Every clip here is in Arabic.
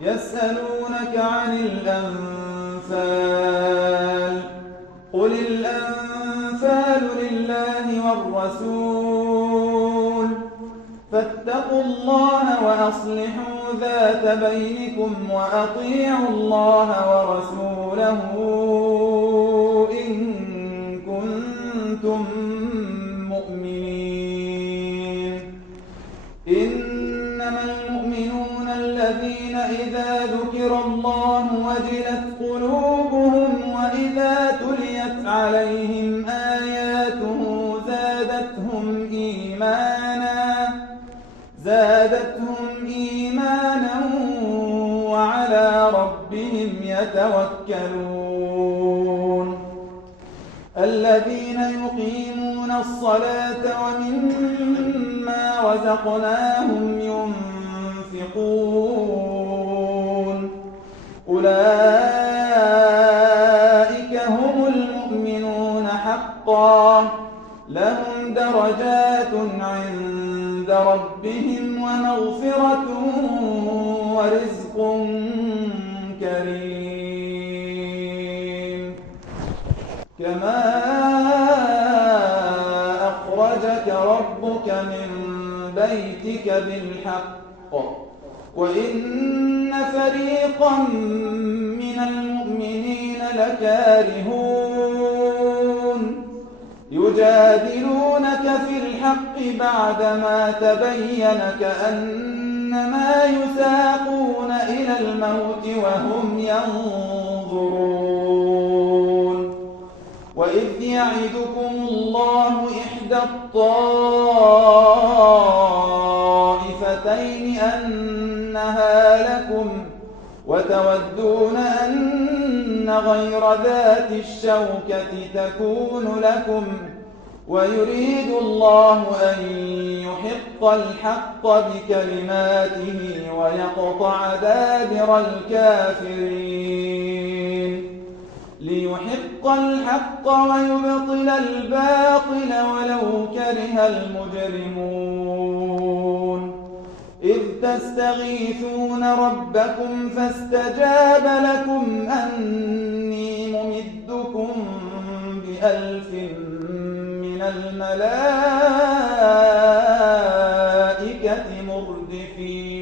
يسألونك عن الأنفال قل الأنفال لله والرسول فاتقوا الله وأصلحوا ذات بينكم وأطيعوا الله ورسوله إن كنتم مؤمنين. إنما المؤمنون الذين إذا ذكر الله وجلت قلوبهم وإذا تليت عليهم آياته زادتهم إيمانا وعلى ربهم يتوكلون. الذين يقيمون الصلاة ومما رزقناهم ينفقون أولئك هم المؤمنون حقا لهم درجات عند ربهم ومغفرة ورزق كريم. كما أخرجك ربك من بيتك بالحق وإن فريقا من المؤمنين لكارهون يجادلونك في الحق بعدما تبين كأنما يساقون إلى الموت وهم ينظرون. وإذ يعدكم الله إحدى الطائفتين أنها لكم وتودون أن غير ذات الشوكة تكون لكم ويريد الله أن يحق الحق بكلماته ويقطع دابر الكافرين ليحق الحق ويبطل الباطل ولو كره المجرمون. إذ تستغيثون ربكم فاستجاب لكم أني ممدكم ب1000 من الملائكة مردفين.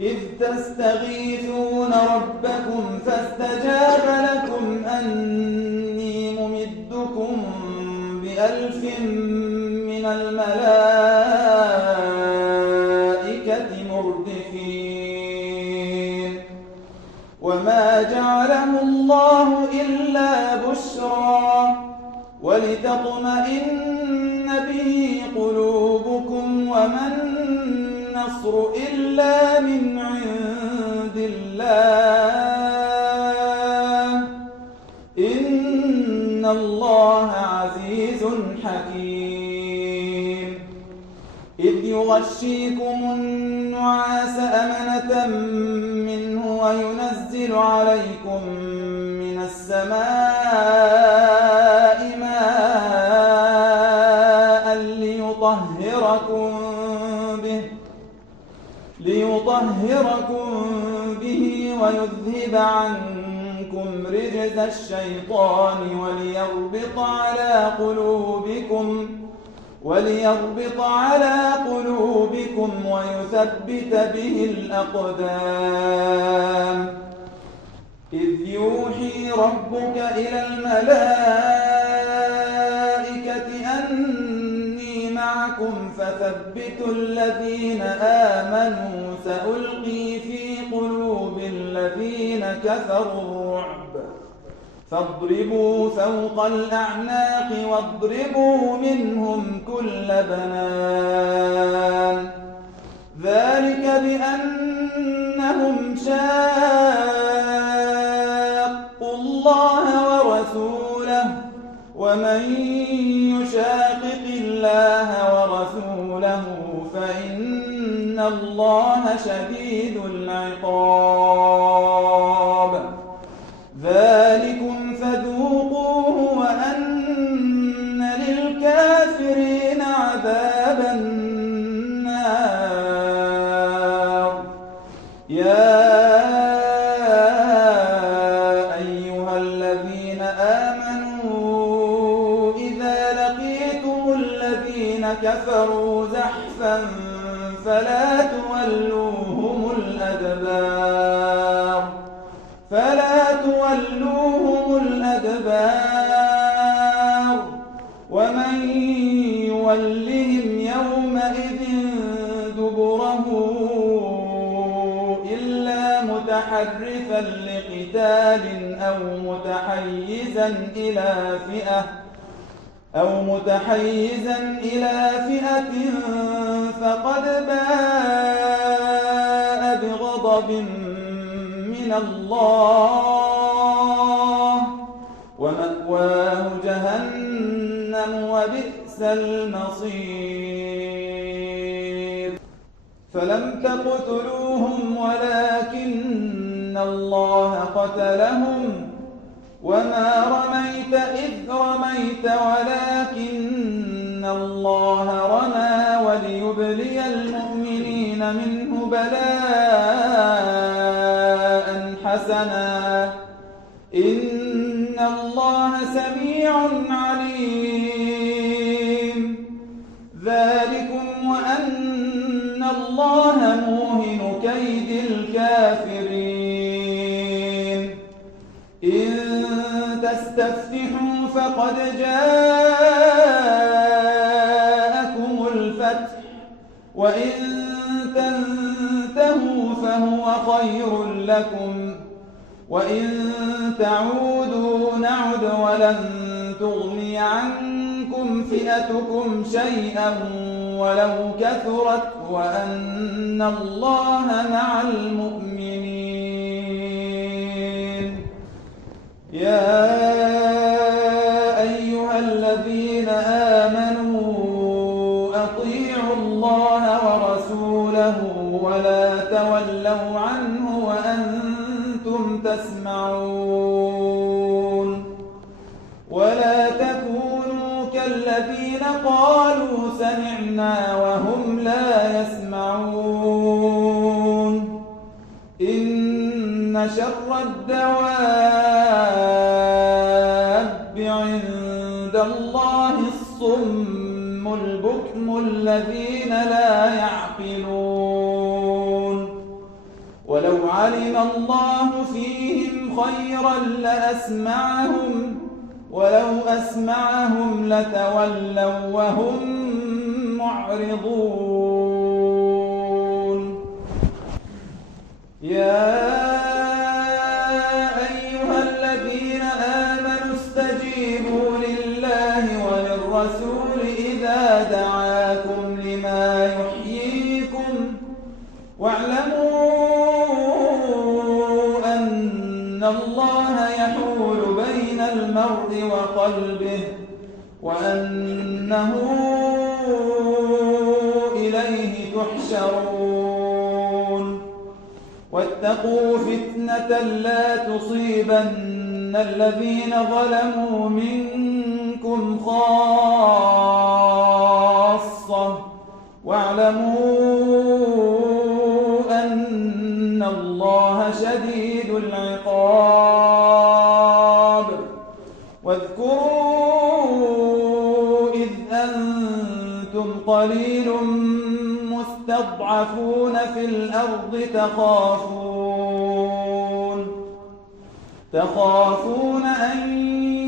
إذ تستغيثون ربكم فاستجاب لكم أني ممدكم ب1000 من الملائكة مردفين. وما جعله الله إلا بشرى ولتطمئن به قلوبكم وما النصر إلا من عند الله إن الله عزيز حكيم. إذ يغشيكم النعاس أمنة منه وينزل عليكم من السماء ماء ليطهركم به ويذهب عنكم رجز الشيطان وليربط على قلوبكم ويثبت به الأقدام. إذ يوحي ربك إلى الملائكة أني معكم فثبتوا الذين آمنوا سألقي في قلوب الذين كفروا الرعب فاضربوا فوق الأعناق واضربوا منهم كل بنان ذلك بأنهم شاقوا الله ورسوله ومن يشاقق الله ورسوله فإن الله شديد العقاب. ذلكم فذوقوه وأن للكافرين عذاب النار. يا أيها الذين آمنوا إذا لقيتم الذين كفروا زحفا فلا تولوهم الأدبار ومن يولهم يومئذ دبره إلا متحرفا لقتال أو متحيزا إلى فئة فقد باء بغضب من الله ومأواه جهنم وبئس المصير فلم تقتلوهم ولكن الله قتلهم وما رميت إذ رميت ولكن الله رمى وليبلي المؤمنين منه بلاء حسنا إن الله سميع عليم ذلكم وأن الله موهن كيد الكافرين إن تستفتحوا فقد جاءكم الفتح وإن تنتهوا فهو خير لكم وإن تعودوا نعد ولن تغني عنكم فئتكم شيئا ولو كثرت وأن الله مع المؤمنين يا أيها الذين آمنوا أطيعوا الله ورسوله ولا تولوا عنه وأنتم تسمعون ولا تكونوا كالذين قالوا سمعنا وهم لا يسمعون إن شر الدواب عند الله الصم البكم الذين لا يعقلون ولو علم الله فيهم خيرا لأسمعهم ولو أسمعهم لتولوا وهم معرضون يا أيها الذين آمنوا استجيبوا لله وللرسول إذا دعاكم لما يحييكم واعلموا أن الله يحول بين المرء وقلبه وأنه إليه تحشرون واتقوا فتنة لا تصيبن الذين ظلموا منكم خاصة واعلموا أن الله شديد العقاب واذكروا إذ أنتم قليل مستضعفون في الأرض تخافون أن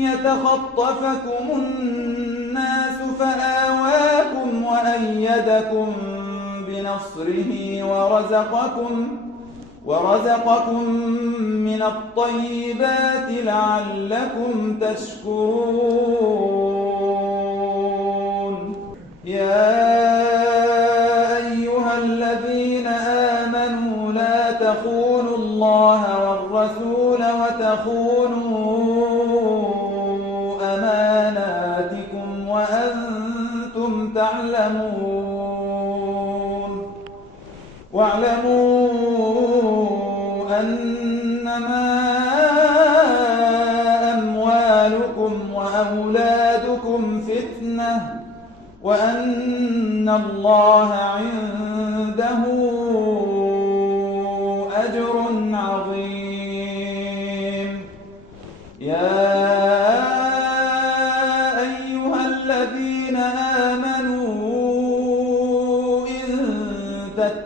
يتخطفكم الناس فآواكم وأيدكم بنصره ورزقكم من الطيبات لعلكم تشكرون يا أيها الذين آمنوا لا تخونوا الله والرسول وتخونوا أماناتكم وأنتم تعلمون واعلموا أنما أموالكم وأولادكم فتنة وأن الله عنده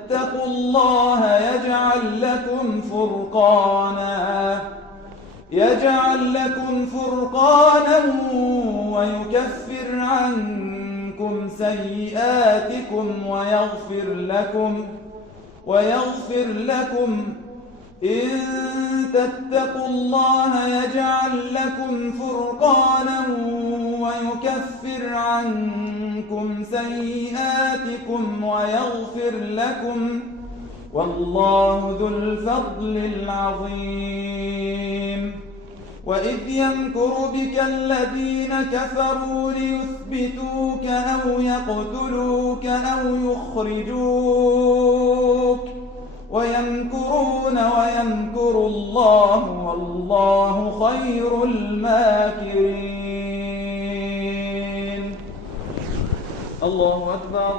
تتقوا الله يجعل لكم فرقانا ويكفر عنكم سيئاتكم ويغفر لكم إن تتقوا الله يجعل لكم فرقانا ويكفر عنكم سيئاتكم ويغفر لكم والله ذو الفضل العظيم. وإذ يمكر بك الذين كفروا ليثبتوك أو يقتلوك أو يخرجوك ويمكرون ويمكر الله والله خير الماكرين. الله أكبر.